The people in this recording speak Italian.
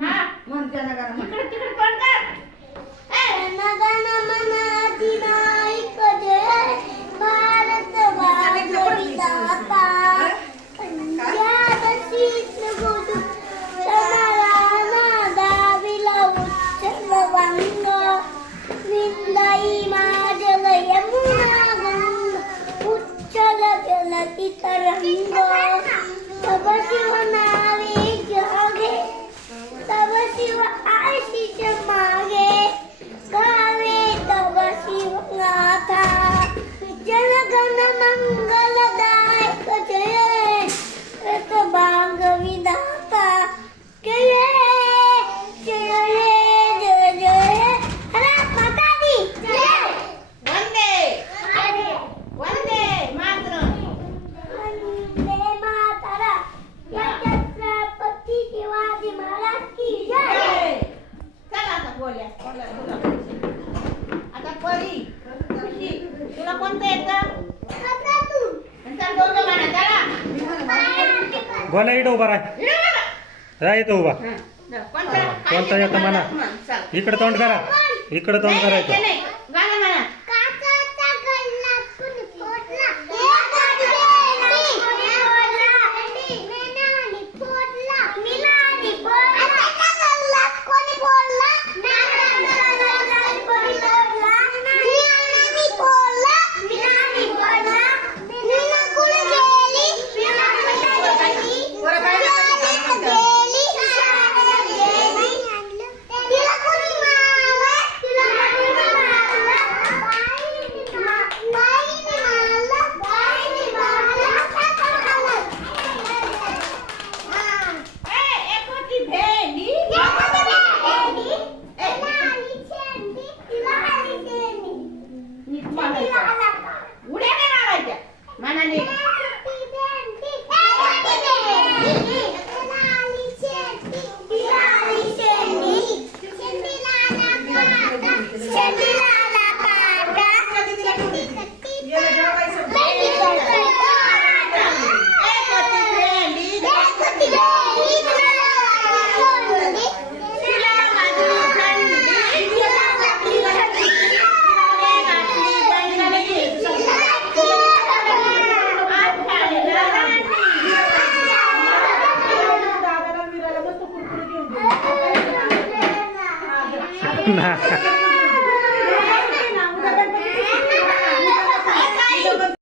हा? म्हणत्या ना करा ಗಗನ ಮಂಗಲದ गोला इथं उभा राह. राह. इथं उभा. कोणता? येतं म्हणा इकडं तोंड करा. इकडं तोंड करायचं. mani. Sendila la carta. Sendila la carta. Não.